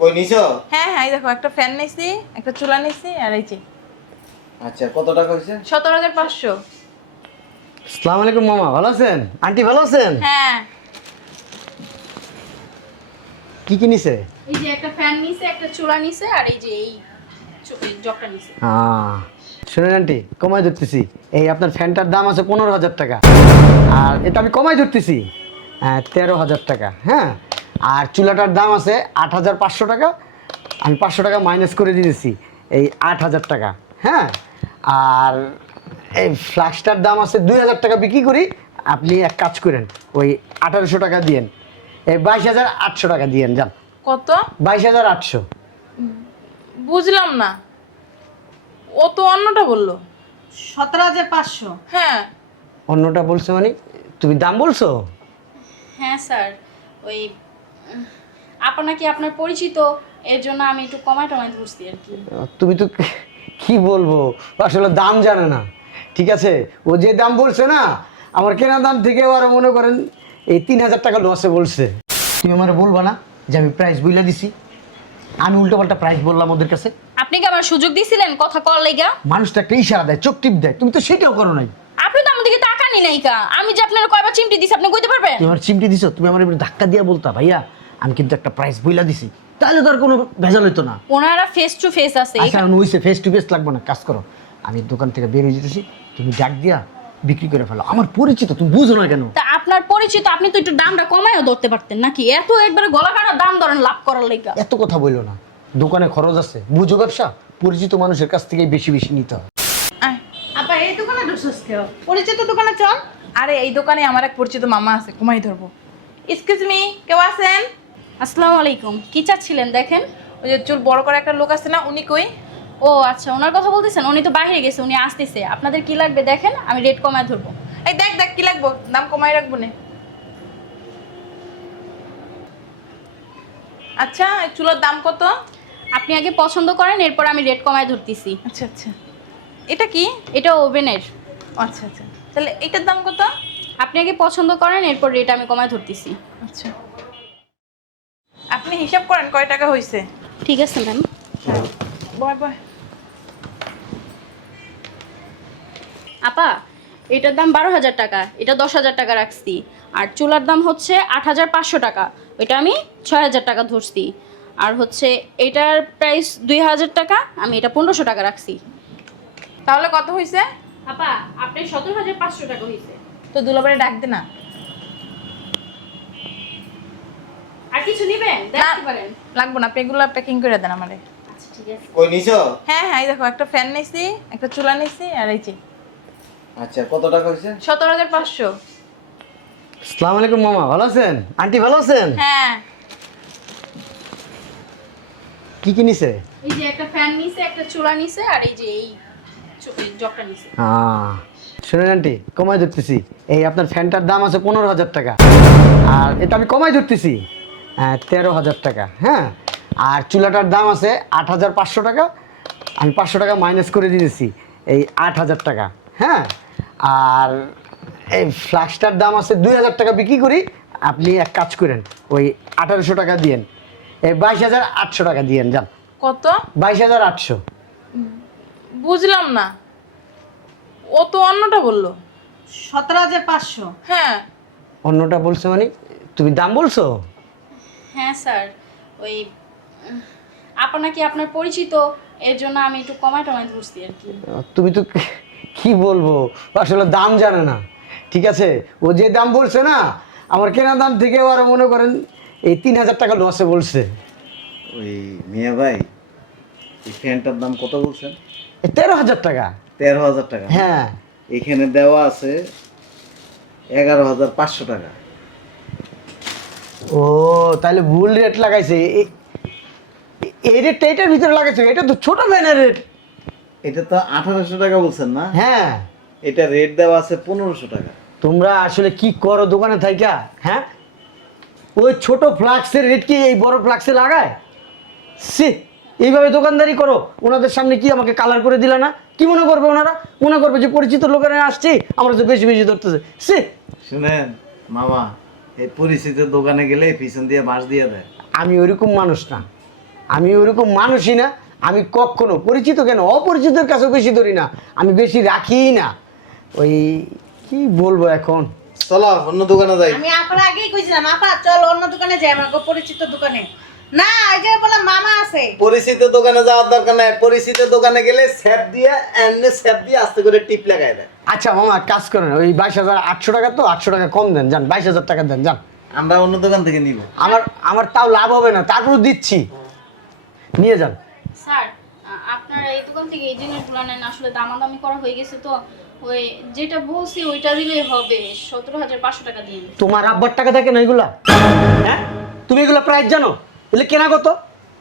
কই নিছো? হ্যাঁ হ্যাঁ, এই দেখো একটা ফ্যান নিছি, একটা চুলা নিছি আর এই যে আচ্ছা, কত টাকা হইছে? 17,500। আসসালামু আলাইকুম মামা, ভালো আছেন? আন্টি ভালো আছেন? হ্যাঁ, কি কি নিছে? এই যে একটা ফ্যান নিছে, একটা চুলা নিছে, আর এই যে এই জগটা নিছে। শুনেন আন্টি, কমাই ধরতেছি। এই আপনার ফ্যানটার দাম আছে 15,000 টাকা, আর এটা আমি কমাই ধরতেছি 13,000 টাকা। হ্যাঁ, আর চুলাটার দাম আছে 8,500 টাকা। আমি 500 টাকা মাইনাস করে দিয়েছি, এই 8,000 টাকা। হ্যাঁ, আর এই ফ্লাক্সটার দাম আছে 2,000 টাকা বিক্রি করি। আপনি এক কাজ করেন, ওই 1,800 টাকা দিয়েন, এই 22,800 টাকা দিয়েন। যান। কত? 22,800। বুঝলাম না, ও তো অন্যটা বললো। 17,500। হ্যাঁ, অন্যটা বলছে মানে? তুমি দাম বলছো? হ্যাঁ স্যার, ওই আপনা কি আপনার পরিচিত, এর জন্য আমি একটু কমাই টমাই ধরছি আর কি। তুমি তো কি বলবো, আসলে দাম জানে না। ঠিক আছে, ও যে দাম বলছে না, আমার কেনা দাম থেকে আরো মনে করেন এই 3,000 টাকা লসে বলছে। তুমি আমার বলবা না যে আমি প্রাইস বইলা দিছি? আমি উল্টোপাল্টা প্রাইস বললাম ওদের কাছে। আপনি কি আমার সুযোগ দিছিলেন কথা কল লাইগা? মানুষটা একটা ইশারা দেয়, চোখ টিপ দেয়, তুমি তো সেটাও করো নাই। আপনি তো আমার দিকে তাকানি নাই কা। আমি যে আপনার কয়বার চিমটি দিছি আপনি কইতে পারবেন? তুমি আমার চিমটি দিছো, তুমি আমার এবারে ধাক্কা দিয়া বলতা ভাইয়া আমি কিন্তু একটা প্রাইস বইলা দিছি, তাহলে তো আর কোনো ভেজাল হইতো না। ওনারা ফেস টু ফেস আছে। আচ্ছা হইছে, ফেস টু ফেস লাগবে না, কাজ করো, আমি দোকান থেকে বের হয়ে যেতেছি, তুমি ডাক দিয়া বিক্রি করে ফেলো। আমার পরিচিত, তুমি বুঝো না কেন? তা আপনার পরিচিত, আপনি তো একটু দামটা কমাইও ধরতে পারতেন নাকি? এত একবারে গলা কাটা দাম ধরেন লাভ করার লাইগা। এত কথা বললো না, দোকানে খরচ আছে, বুঝো ব্যবসা, পরিচিত মানুষের কাছ থেকে বেশি বেশি নিতে হয়। আয়। আপা এই দোকানে ঢুকছিস কেউ? পরিচিত দোকানে চল। আরে এই দোকানে আমার এক পরিচিত মামা আছে, কমাই ধরবো। এক্সকিউজ মি, কেউ আছেন? আসসালামু আলাইকুম, কি চাচ্ছিলেন দেখেন? ওই যে চুল বড় করে একটা লোক আছে না, উনি কই? ও আচ্ছা, ওনার কথা বলতেছেন, উনি তো বাইরে গেছে, উনি আসতেছে। আপনাদের কি লাগবে দেখেন, আমি রেট কমায় ধরবো। এই দেখ দেখ কি লাগবো, দাম কমাই রাখবো না। আচ্ছা, এই চুলার দাম কত? আপনি আগে পছন্দ করেন, এরপর আমি রেট কমায় ধরতেছি। আচ্ছা আচ্ছা, এটা কি? এটা ওভেনের। আচ্ছা আচ্ছা, তাহলে এটার দাম কত? আপনি আগে পছন্দ করেন, এরপর রেট আমি কমায় ধরতেছি। আচ্ছা, আপনি হিসাব করেন কয় টাকা হয়েছে। ঠিক আছে ম্যাম। বয় বয়। আপা, এটার দাম 12,000 টাকা, এটা 10,000 টাকা রাখছি। আর চুলার দাম হচ্ছে 8,500 টাকা, এটা আমি 6,000 টাকা ধরছি। আর হচ্ছে এটার প্রাইস 2,000 টাকা, আমি এটা 1,500 টাকা রাখছি। তাহলে কত হয়েছে? আপা, আপনার 17,500 টাকা হয়েছে। তো দুলাবারে ডাক দে না। আর কিছু নেবেন দেখতে পারেন। লাগবো না, আপনি এগুলো প্যাকিং করে দেন আমারে। আচ্ছা ঠিক আছে। কই নিছো? হ্যাঁ হ্যাঁ, এই দেখো একটা ফ্যান নিছি, একটা চুলা নিছি আর এই যে আচ্ছা, কত টাকা হইছে? 17,500। আসসালামু আলাইকুম মামা, ভালো আছেন? আন্টি ভালো আছেন? হ্যাঁ, কি কি নিছে? এই যে একটা ফ্যান নিছে, একটা চুলা নিছে, আর এই যে এই জগটা নিছে। শুনেন আন্টি, কমাই ধরতেছি। এই আপনার ফ্যানটার দাম আছে 15,000 টাকা, আর এটা আমি কমাই ধরতেছি 13,000 টাকা। হ্যাঁ, আর চুলাটার দাম আছে 8,500 টাকা। আমি 500 টাকা মাইনাস করে দিয়েছি, এই 8,000 টাকা। হ্যাঁ, আর এই ফ্লাক্সটার দাম আছে 2,000 টাকা বিক্রি করি। আপনি এক কাজ করেন, ওই 1,800 টাকা দিয়েন, এই 22,800 টাকা দিয়েন। যান। কত? 22,800। বুঝলাম না, ও তো অন্যটা বললো। 17,500। হ্যাঁ, অন্যটা বলছে মানে? তুমি দাম বলছো? হ্যাঁ স্যার, ওই আপনা কি আপনার পরিচিত, এর জন্য আমি একটু কমাই টমাই ধরছি আর কি। তুমি তো কি বলবো, আসলে দাম জানে না। ঠিক আছে, ও যে দাম বলছে না, আমার কেনা দাম থেকে আরো মনে করেন এই 3,000 টাকা লসে বলছে। ওই মিয়া ভাই, এই ফ্যানটার দাম কত বলছেন? 13,000 টাকা। 13,000 টাকা? হ্যাঁ। এখানে দেওয়া আছে 11,500 টাকা। ও তাহলে ভুল রেট লাগাইছে। এই রেটটা এটার ভিতরে লাগাইছে, এটা তো ছোট ভ্যানের রেট। এটা তো 1,800 টাকা বলছেন না? হ্যাঁ, এটা রেট দেওয়া আছে 1,500 টাকা। তোমরা আসলে কি করো দোকানে থাইকা? হ্যাঁ, ওই ছোট ফ্লাক্সের রেট কি এই বড় ফ্লাক্সে লাগায়? সে এইভাবে দোকানদারি করো, ওনাদের সামনে কি আমাকে কালার করে দিলা না? কি মনে করবে ওনারা? মনে করবে যে পরিচিত লোকেরা আসছে, আমরা তো বেশি বেশি ধরতেছে। সে শুনেন মামা, এই পরিচিত দোকানে গেলে পিছন দিয়ে বাঁশ দিয়ে দেয়। আমি ওইরকম মানুষ না। আমি ওরকম মানুষই না। আমি কখনো পরিচিত কেন অপরিচিতের কাছে বেশি ধরি না, আমি বেশি রাখিই না। ওই কি বলবো এখন, চলো অন্য দোকানে যাই। আমি আপনার আগেই কইছিলাম আপা চল অন্য দোকানে যাই, আমার পরিচিত দোকানে। না এই যে বললাম মামা আছে। পরিচিত দোকানে যাওয়ার দরকার নাই, পরিচিত দোকানে গেলে স্যাপ দিয়ে এমনি স্যাপ দিয়ে আস্তে করে টিপ লাগাই দেয়। আচ্ছা মামা কাজ করেন, ওই 22,800 টাকা তো 800 টাকা কম দেন, যান 22,000 টাকা দেন যান। আমরা অন্য দোকান থেকে নিব। আমার তাও লাভ হবে না, তারপর দিচ্ছি, নিয়ে যান। স্যার আপনার এই দোকান থেকে এই জিনিসগুলো নেন, আসলে দামাদামি করা হয়ে গেছে তো ওই যেটা বলছি ওইটা দিলেই হবে, 17,500 টাকা দিন। তোমার আব্বার টাকা থাকে না এগুলা? হ্যাঁ, তুমি এগুলা প্রাইস জানো? এগুলো কেনা কত?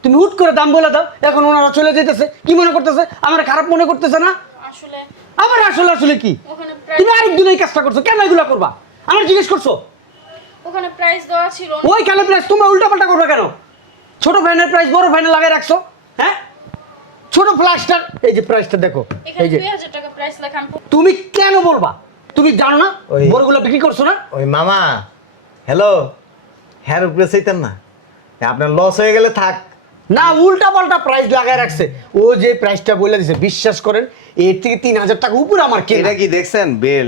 তুমি হুট করে দাম বলে দাও, এখন ওনারা চলে যেতেছে, কি মনে করতেছে? আমার খারাপ মনে করতেছে না? আসলে আমার আসলে কি ওখানে তুমি আরেকদিন এই কাজটা করছো, কেন এগুলা করবা? আমার জিজ্ঞেস করছো? ওখানে প্রাইস দেওয়া ছিল। ওই কালে প্রাইস তোমরা উল্টাপাল্টা করবে কেন? ছোট ফ্যানের প্রাইস বড় ফ্যানে লাগাই রাখছো। হ্যাঁ, ছোট ফ্ল্যাশটার এই যে প্রাইসটা দেখো, এখানে এই যে 2,000 টাকা প্রাইস লেখা। আমি তুমি কেন বলবা? তুমি জানো না ওই- বড়গুলো বিক্রি করছো না? ওই মামা হ্যালো, হ্যার উপরে চাইতেন না, আপনার লস হয়ে গেলে থাক। না, উল্টা পাল্টা প্রাইস লাগায় রাখছে। ও যে প্রাইসটা বলে দিছে, বিশ্বাস করেন এর থেকে 3,000 টাকা উপরে আমার কেনা। এটা কি দেখছেন বেল?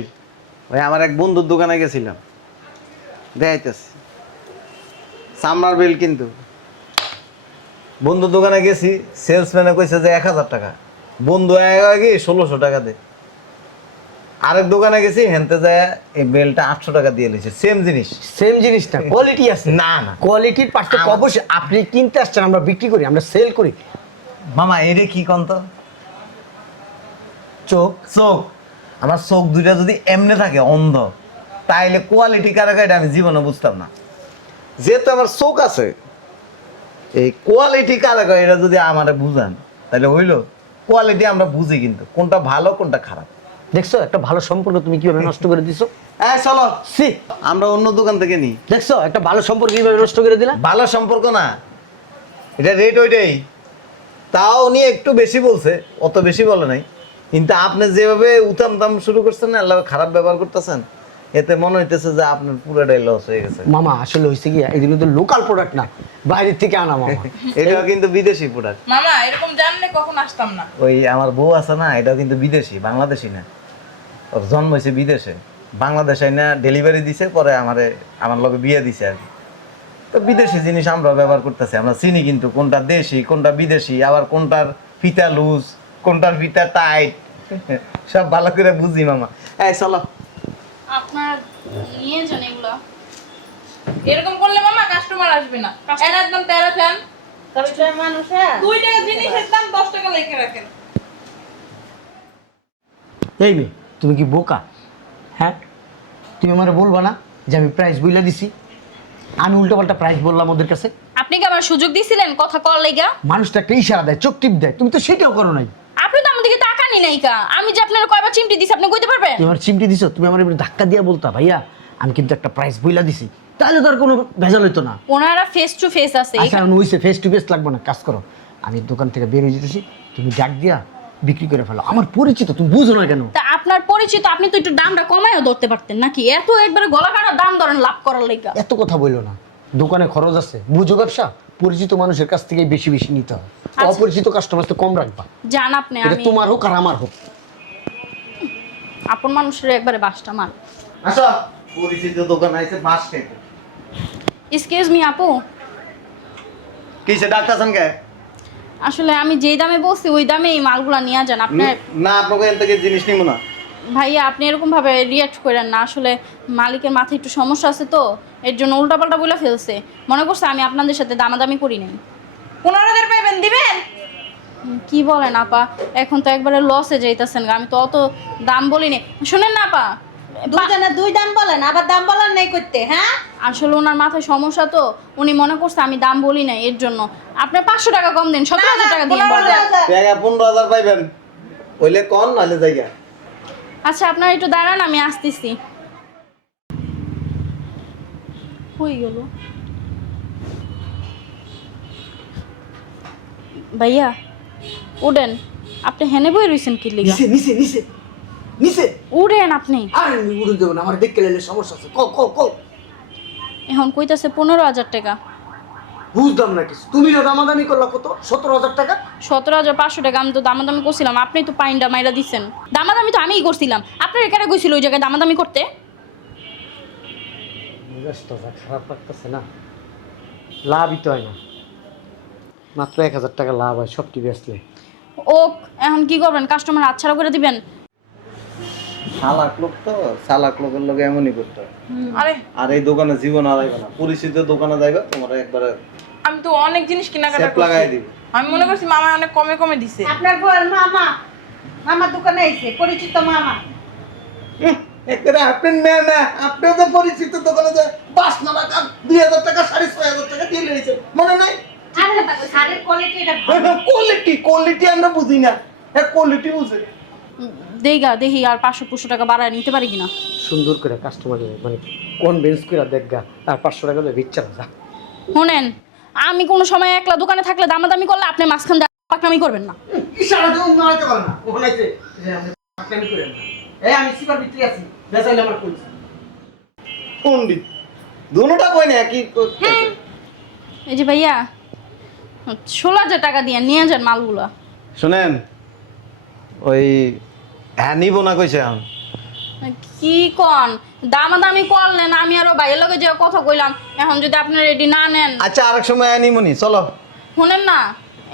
ওই আমার এক বন্ধুর দোকানে গেছিলাম, দেখাইতেছি চামড়ার বেল, কিন্তু বন্ধুর দোকানে গেছি, সেলসম্যানে কইছে যে 1,000 টাকা, বন্ধু আগে 1,600 টাকা দে। আরেক দোকানে গেছি, হেনতে যায় এই বেলটা 800 টাকা দিয়ে লিছে, সেম জিনিস। সেম জিনিসটা কোয়ালিটি আছে। না না কোয়ালিটির পার্থক্য অবশ্যই। আপনি কিনতে আসছেন, আমরা বিক্রি করি, আমরা সেল করি। মামা এরে কি কন্ত চোখ চোখ, আমার চোখ দুইটা যদি এমনি থাকে অন্ধ, তাইলে কোয়ালিটি কারাকা এটা আমি জীবনে বুঝতাম না। যেহেতু আমার চোখ আছে, এই কোয়ালিটি কারাকা এটা যদি আমারে বুঝান তাহলে হইলো। কোয়ালিটি আমরা বুঝি, কিন্তু কোনটা ভালো কোনটা খারাপ। দেখছো একটা ভালো সম্পর্ক তুমি কিভাবে নষ্ট করে দিছো? চলো সি, আমরা অন্য দোকান থেকে নিই। দেখছো একটা ভালো সম্পর্ক কিভাবে নষ্ট করে দিলা? ভালো সম্পর্ক না, এটা রেট ওইটাই। তাও উনি একটু বেশি বলছে, অত বেশি বলে নাই, কিন্তু আপনি যেভাবে উতাম দাম শুরু করছেন না, আল্লাহ খারাপ ব্যবহার করতেছেন, এতে মনে হইতেছে যে আপনার পুরোটাই লস হয়ে গেছে। মামা আসলে হয়েছে কি, এগুলো তো লোকাল প্রোডাক্ট না, বাইরের থেকে আনা মামা। এটাও কিন্তু বিদেশি প্রোডাক্ট। মামা এরকম জানলে কখন আসতাম না। ওই আমার বউ আছে না, এটাও কিন্তু বিদেশি, বাংলাদেশি না। ওর জন্ম হয়েছে বিদেশে, বাংলাদেশে না ডেলিভারি দিছে, পরে আমার লগে বিয়ে দিছে আর কি। তো বিদেশি জিনিস আমরা ব্যবহার করতেছি, আমরা চিনি কিন্তু কোনটা দেশি কোনটা বিদেশি, আবার কোনটার ফিতা লুজ কোনটার ফিতা টাইট, সব ভালো করে বুঝি মামা। চলো আপনার নিয়ে যান এগুলা। এরকম করলে মামা কাস্টমার আসবে না। এর একদম 13 ফ্যান, তবে তো মানুষ হ্যাঁ 2 টাকা জিনিসের দাম 10 টাকা লিখে রাখেন। এই মেয়ে, তুমি কি বোকা? হ্যাঁ, তুমি আমার বলবা না যে আমি প্রাইস বইলা দিছি? আমি উল্টোপাল্টা প্রাইস বললাম ওদের কাছে। আপনি কি আমার সুযোগ দিছিলেন কথা কল লাগা? মানুষটা একটা ইশারা দেয়, চোখ টিপ দেয়, তুমি তো সেটাও করো নাই। আপনি তো আমার দিকে তাকানি নাই কা। আমি যে আপনার কয়বার চিমটি দিছি আপনি কইতে পারবেন? তুমি আমার চিমটি দিছো, তুমি আমার এবার ধাক্কা দিয়া বলতা ভাইয়া আমি কিন্তু একটা প্রাইস বইলা দিছি, তাহলে তো আর কোনো ভেজাল হইতো না। ওনারা ফেস টু ফেস আছে। আচ্ছা আমি হইছে ফেস টু ফেস লাগবে না, কাজ করো, আমি দোকান থেকে বের হয়ে যেতেছি, তুমি ডাক দিয়া বিক্রি করে ফেলো। আমার পরিচিত, তুমি বুঝো না কেন? তা আপনার পরিচিত, আপনি তো একটু দামটা কমায়ও ধরতে পারতেন নাকি? এত একবারে গলা কাটা দাম ধরেন লাভ করার লাগা। এত কথা বললো না, দোকানে খরচ আছে, বুঝো ব্যবসা, পরিচিত মানুষের কাছ থেকে বেশি বেশি নিতে হয়, অপরিচিত কাস্টমার তো কম রাখবা। জান আপনি, এটা আমি তোমার হোক আর আমার হোক। আপন মানুষের একবারে বাসটা মার। আসো, পরিচিত দোকান আইছে বাস থেকে। এক্সকিউজ মি আপু, কিসে ডাকতেছেন কে? আসলে আমি যেই দামে বলছি ওই দামে এই মালগুলা নিয়ে যান। আপনার না, আপনাকে এখান থেকে জিনিস নিব না। ভাইয়া আপনি এরকম ভাবে রিয়াক্ট করেন না, আসলে মালিকের মাথায় একটু সমস্যা আছে তো, এর জন্য উল্টাপাল্টা বলে ফেলছে, মনে করছে আমি আপনাদের সাথে দামাদামি করি নাই। 15,000 পাইবেন দিবেন? কি বলেন আপা, এখন তো একবারে লসে যাইতেছেন, আমি তো অত দাম বলিনি। শুনেন না আপা, দুজনে দুই দাম বলেন, আবার দাম বলার নেই করতে। হ্যাঁ আসলে ওনার মাথায় সমস্যা তো, উনি মনে করছে আমি দাম বলি নাই, এর জন্য আপনার 500 টাকা কম দিন, 17,000 টাকা দিয়ে বলেন। 15,000 পাইবেন, ওইলে কন নাহলে জায়গা। আচ্ছা আপনারা একটু দাঁড়ান, আমি আসতেছি। হয়ে গেল ভাইয়া, উঠেন। আপনি হেনে বই রইছেন কি লিগা? নিচে নিচে নিচে নিচে উঠেন আপনি। আর উড়ুন দেবো না, আমার দেখতে লাগলে সমস্যা আছে। কও কও কও। এখন কইতাছে 15,000 টাকা। বুঝলাম না কিছু, তুমি না দামাদামি করলা কত? 17,000 টাকা। 17,500 টাকা আমি তো দামাদামি করছিলাম, আপনি তো পাইন্ডা মাইরা দিচ্ছেন। দামাদামি তো আমিই করছিলাম, আপনার এখানে গেছিল ওই জায়গায় দামাদামি করতে। মেজাজটা যা খারাপ লাগতেছে না, লাভই তো হয় না, মাত্র 1,000 টাকা লাভ হয় সবটি বেচলে। ও এখন কি করবেন, কাস্টমার হাতছাড়া করে দিবেন? চালাক লোক তো, চালাক লোকের লোক এমনই করতে হয়। আরে আর এই দোকানে জীবন আর যাইবে না, পরিচিত দোকানে যাইবে তোমার একবারে আমি তো অনেক জিনিস কেনাকাটা সেপ লাগাই করছি। দিবে। আমি মনে করছি মামা অনেক কমে কমে দিছে। আপনার বউয়ের মামা, মামার দোকানে আইছে, পরিচিত মামা। একেবারে আপনি না না, আপনিও তো পরিচিত দোকানে যায় 5 টাকা 2,000 টাকা 6,500 টাকা দিয়ে লইছে, মনে নাই? আরে শাড়ির কোয়ালিটি এটা ভালো। কোয়ালিটি আমরা বুঝি না, কোয়ালিটি বুঝে। দেখি আর 500 টাকা বাড়ায় নিতে পারি কিনা। সুন্দর করে কাস্টমার মানে কনভিন্স করে দেখগা, আর 500 টাকা দিয়ে বিচ্ছা না যা। শোনেন, আমি কোনো সময় একলা দোকানে থাকলে দামাদামি করলে আপনি মাঝখান দিয়ে পাকনামি করবেন না। ইশারা দিয়ে উন্নয়ন করে না, ওখানে যে আমি আপনি করেন না। এই আমি সিপার ভিতরে আছি, বেচাইলে আমার কইছি। পণ্ডিত দুটোটা কই না কি করতে? এই যে ভাইয়া 16,000 টাকা দিয়ে নিয়ে যান মালগুলা। শুনেন, ওই হ্যাঁ নিব না কইছে এখন। কি কন, দামাদামি করলেন, আমি আরো ভাইয়ের লগে যে কথা কইলাম, এখন যদি আপনি রেডি না নেন। আচ্ছা আরেক সময় নিমুনি, চলো। শুনেন না,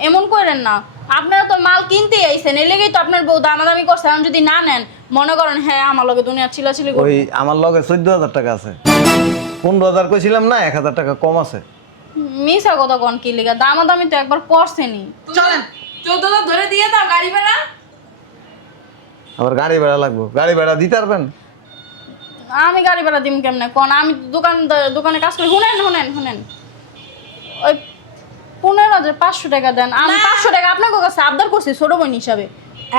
এমন করেন না, আপনারা তো মাল কিনতে আইছেন, এই লেগেই তো আপনার বউ দামাদামি করছে। এখন যদি না নেন, মনে করেন হ্যাঁ আমার লগে দুনিয়া চিলাচিলি করবে। ওই আমার লগে 14,000 টাকা আছে, 15,000 কইছিলাম না, 1,000 টাকা কম আছে। মিশা কথা কন কি লেগা, দামাদামি তো একবার করছেনি। চলেন 14,000 ধরে দিয়ে দাও গাড়ি ভাড়া। আবার গাড়ি ভাড়া লাগবে, গাড়ি ভাড়া দিতে পারবেন? আমি গাড়ি ভাড়া দিম কেমনে কোন, আমি তো দোকানে কাজ করি। শুনেন ওই 15,500 টাকা দেন, আমি 500 টাকা আপনার কাছে আবদার করছি ছোট বোন হিসাবে।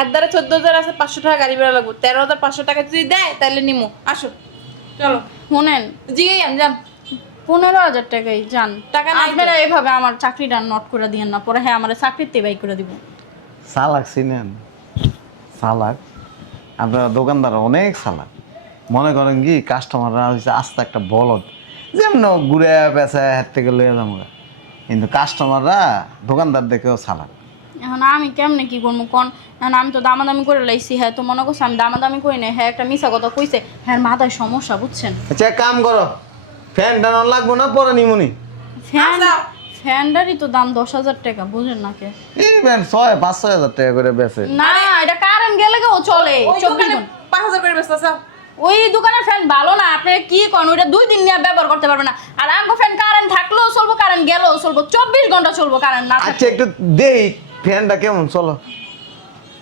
এর দ্বারা 14,000 আছে, 500 টাকা গাড়ি ভাড়া লাগবে। 13,500 টাকা যদি দেয় তাহলে নিমু। আসো চলো, শুনেন, জিগাই যান। 15,000 টাকাই যান। টাকা নাই তো। আপনারা এইভাবে আমার চাকরিটা নট করে দিয়েন না, পরে হ্যাঁ আমার চাকরিতে বাই করে দিব। চালাক চিনেন? চালাক আপনারা দোকানদার অনেক চালাক। মনে করেন কি কাস্টমাররা হচ্ছে আস্তে একটা বলদ, যেমন ঘুরে পেঁচা হাত থেকে লইয়া যাবো, কিন্তু কাস্টমাররা দোকানদার দেখেও চালাক। এখন আমি কেমনে কি করবো কোন, এখন আমি তো দামাদামি করে লাইছি, হ্যাঁ তো মনে করছে আমি দামাদামি করি না, হ্যাঁ একটা মিশা কথা কইছে, হ্যাঁ মাথায় সমস্যা বুঝছেন। আচ্ছা এক কাম করো, ফ্যান টান লাগবো না, পরে নিমুনি। ফ্যান আচ্ছা। ফ্যানটারই তো দাম 10,000 টাকা, বুঝেন না কে? এই ফ্যান 5,000 টাকা করে বেচে। না এটা কারেন্ট গেলে কেউ চলে ওই 24 দোকানে ঘন্টা। 5,000 করে বেচতে চাও? ওই দোকানের ফ্যান ভালো না, আপনি কি কোন, ওইটা 2 দিন নিয়ে ব্যবহার করতে পারবেন না। আর আমগো ফ্যান কারেন্ট থাকলেও চলবো, কারেন্ট গেলেও চলবো, 24 ঘন্টা চলবো কারেন্ট না আচ্ছা থাকলে। একটু দেই ফ্যানটা কেমন, চলো।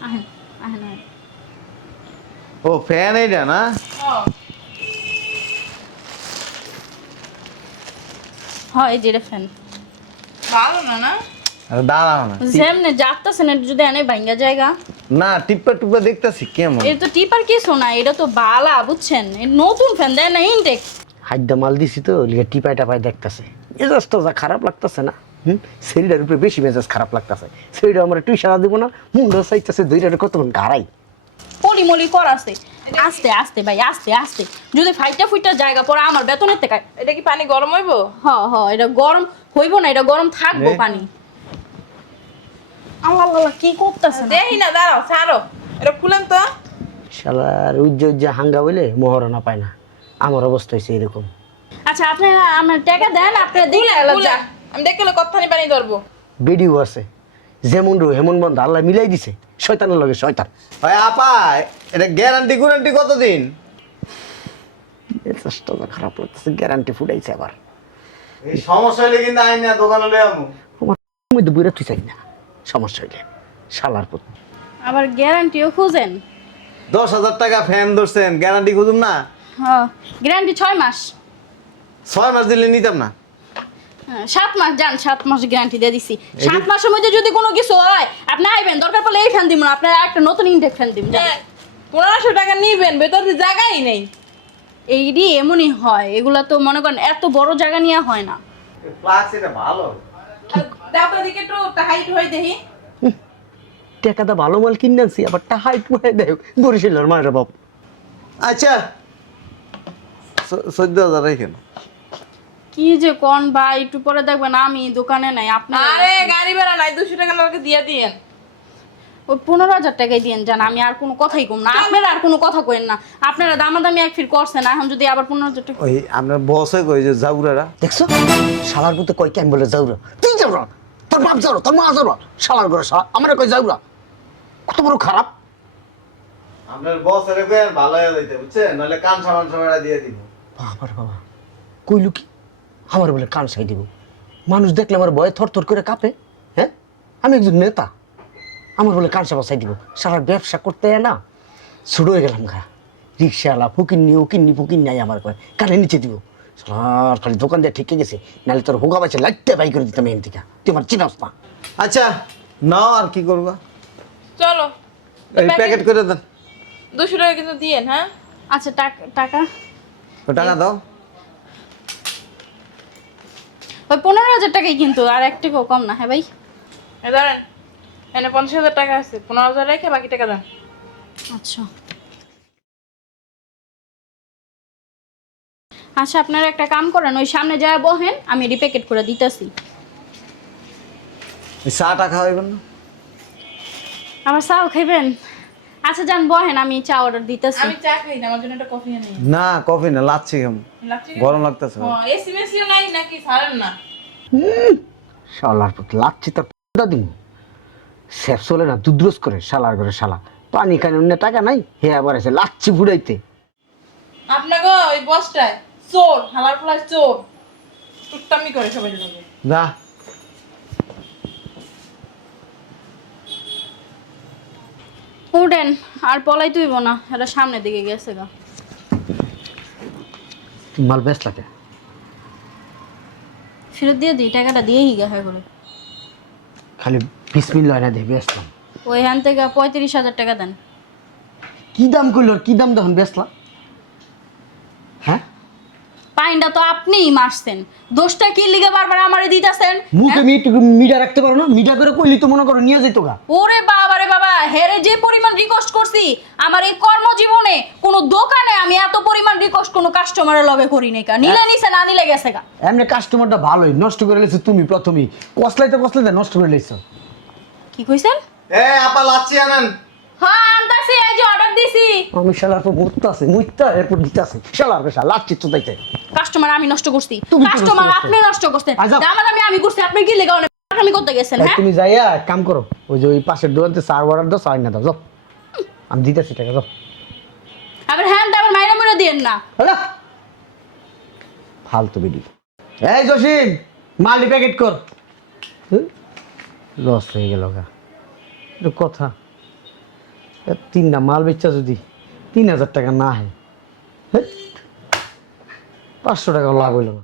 আহেন আহেন আহেন। ও ফ্যান এইটা না? হ্যাঁ এই যে এটা ফ্যান ভালো না না? আরে দাঁড়াও না, যেমনে যাত্তাছেন এটা যদি এনে ভাঙ্গা জায়গা। না টিপ্পা টুপ্পা দেখতেছি কেমন। এটা তো টিপার কিছু না, এটা তো বালা বুঝছেন, এই নতুন ফ্যান দেয় না ইনটেক। হাইডা মাল দিছি তো লিগে টিপাই টাপাই দেখতেছে, মেজাজটা যা খারাপ লাগতেছে না। শরীরের উপরে বেশি মেজাজ খারাপ লাগতেছে। শরীরে আমার একটু ইশারা দিব না, মুন্ডা চাইতেছে দুইটা কতক্ষণ গাড়াই। পলিমলি করাছে, আস্তে আস্তে ভাই আস্তে আস্তে, যদি ফাইটা ফুইটা জায়গা পরে আমার বেতনের থেকে। এটা কি পানি গরম হইবো? এটা গরম হইব না, এটা গরম থাকবো পানি। আল্লাহ আল্লাহ কি করতেছেন? দেখি না, দাঁড়াও ছাড়ো, এটা খুলেন তো। শালার উজ্জা হাঙ্গা বলে মহারণা পায় না, আমার অবস্থা হয়েছে এরকম। আচ্ছা আপনি আমার টাকা দেন, আপনি দিন। খুলে, আমি দেখলে কতখানি পানি ধরবো। বেডিও আছে, যেমন রো হেমন বন্ধ আল্লাহ মিলাই দিছে, শয়তানের লগে শয়তান। ভাই আপা, এটা গ্যারান্টি গ্যারান্টি কতদিন? মেজাজটা যা খারাপ লাগতেছে, গ্যারান্টি ফুটাইছে আবার। এই সমস্যা হলে কিন্তু আইন না দোকানে লই আমু। আমি তো বুড়া তুই চাই না, সমস্যা হইলে শালার পুত। আবার গ্যারান্টিও খুঁজেন? 10,000 টাকা ফ্যান ধরছেন, গ্যারান্টি খুঁজুম না? হ্যাঁ গ্যারান্টি 6 মাস। 6 মাস দিলে নিতাম না। 7 মাস যান, 7 মাস গ্যারান্টি দিয়ে দিছি। 7 মাসের মধ্যে যদি কোনো কিছু হয় আপনি আইবেন, দরকার পড়লে এই ফ্যান দিব না, আপনার একটা নতুন ইনটেক ফ্যান দিব। 1500 টাকা নিবেন, ভেতর দিয়ে জায়গাই নেই। এইডি এমনই হয়, এগুলা তো মনে করেন এত বড় জায়গা নিয়ে হয় না। ফ্লাক্স এটা ভালো। দাও তো দিকে একটু হাইট হই দেখি। টাকাটা ভালো মাল কিনে আনছি, আবার টাহাই পুহাই দেয় বরিশালের মায়ের বাপ। আচ্ছা 14,000 রাখেন। কি যে কোন ভাই, একটু পরে দেখবেন আমি দোকানে নাই, আপনার আরে গাড়ি ভাড়া নাই, 200 টাকা লোকে দিয়ে দিয়েন। ওই 15,000 টাকাই দিয়েন জান, আমি আর কোনো কথাই কম না, আপনারা আর কোনো কথা কইেন না, আপনারা দামাদামি এক ফির করছেন, এখন যদি আবার 15,000 টাকা। ওই আপনার বসে কই যে জাউরারা দেখছো শালার পুতে কয় কেন বলে যাওরা, তুই যাওরা, তোর বাপ যাওরা, তোর মা যাওরা, শালার ঘরে শালা আমার কয় যাওরা, কত বড় খারাপ। আপনার বসের কই ভালো হয়ে যাইতে বুঝছেন, নাহলে কান সামান সময়টা দিয়ে দিব। বাবার বাবা কইলু কি আমার বলে কান সাই দিব, মানুষ দেখলে আমার ভয়ে থর থর করে কাঁপে। হ্যাঁ আমি একজন নেতা, আমার বলে কান সাই দিব, সারা ব্যবসা করতে না ছোট হয়ে গেলাম গা, রিক্সাওয়ালা ফকিন্নি উকিন্নি ফকিন্নি নাই আমার কয় কানে নিচে দিব, সার খালি দোকান দিয়ে ঠিকে গেছে, নাহলে তোর হোগা বাচ্চা লাইটতে বাই করে দিতাম এখান থেকে, তুই আমার চিনাস না। আচ্ছা নাও আর কি করবা, চলো এই প্যাকেট করে দেন। 200 টাকা কিন্তু দিয়েন। হ্যাঁ আচ্ছা টাকা ও টাকা দাও। ওই 15,000 টাকাই কিন্তু, আর এক টাকাও কম না। হ্যাঁ ভাই এই ধরেন, এনে 50,000 টাকা আছে, 15,000 রেখে বাকি টাকা দেন। আচ্ছা আচ্ছা, আপনারা একটা কাম করেন, ওই সামনে যায় বহেন, আমি এটি প্যাকেট করে দিতেছি। এই চাটা খাওয়াইবেন না? আমার চাও খাইবেন? আচ্ছা যান বহেন, আমি চা অর্ডার দিতেছি। আমি চা খাই না, আমার জন্য একটা কফি আনি। না কফি না, লাচ্ছি খাম, লাগছে গরম লাগতেছে। এসি মেসিও নাই নাকি? ছাড়েন না। শালার পুতে লাচ্ছি তোর দিন স্যাপ চলে না, দুদ্রোস করে শালার ঘরে শালা, পানি খাই অন্য টাকা নাই, হে আবার এসে লাচ্ছি ফুড়াইতে। আপনাকে ওই বসটায় চোর, হালার ফলায় চোর, টুকটামি করে সবাই লোকে। না উঠেন, আর পলাই তুইব না, এটা সামনের দিকে গেছে গা। মাল বেশ লাগে ফেরত দিয়ে দিই, টাকাটা দিয়েই গা হ্যাঁ করে। খালি বিসমিল্লাহ না দিয়ে বেসলাম। ওইখান থেকে 35,000 টাকা দেন। কি দাম করলো, কি দাম তখন বেসলা? হ্যাঁ পাইনটা তো আপনিই মারছেন, দোষটা কি লিগে বারবার আমারে দিতেছেন? মুখে মিডিয়া রাখতে পারো না, মিডিয়া করে কইলি তো মনে করো নিয়ে যেত গা। ওরে বাবা রে বাবা, হেরে যে পরিমাণ রিকোয়েস্ট করছি আমার এই কর্মজীবনে কোনো দোকানে আমি এত পরিমাণ রিকোয়েস্ট কোনো কাস্টমারের লগে করি নাই কা, নিলে নিছে না নিলে গেছে গা। এমনি কাস্টমারটা ভালোই নষ্ট করে লেছো তুমি, প্রথমেই কসলাইতে নষ্ট করে লেছো। কি কইছেন? এ আপা লাচ্ছি আনেন। হ্যাঁ আনতাছি, এই যে অর্ডার দিছি। আমি শালার পর মুত্তা আছে, মুত্তা এরপর দিতে আছে শালার বেশা লাচ্ছি তো দাইতে। কাস্টমার আমি নষ্ট করছি, তুমি তো নষ্ট কাস্টমার করছো। আপনি নষ্ট করছেন, আচ্ছা। আমি করছি, আপনি কি লেগে অনেক আমি করতে গেছেন? হ্যাঁ তুমি যাইয়া এক কাম করো, ওই যে ওই পাশের দোকানতে চার অর্ডার দাও, চার না দাও, যাও আমি দিতেছি টাকা, যাও। আবার হ্যাঁ আবার মাইরা মেরে দিয়েন না। হ্যালো ফালতু বিডি। এই জসিম মালি প্যাকেট কর। লস হয়ে গেল গা, এটা কথা। 3টা মাল বেচা যদি 3,000 টাকা না হয়, 500 টাকা লাভ হইল না।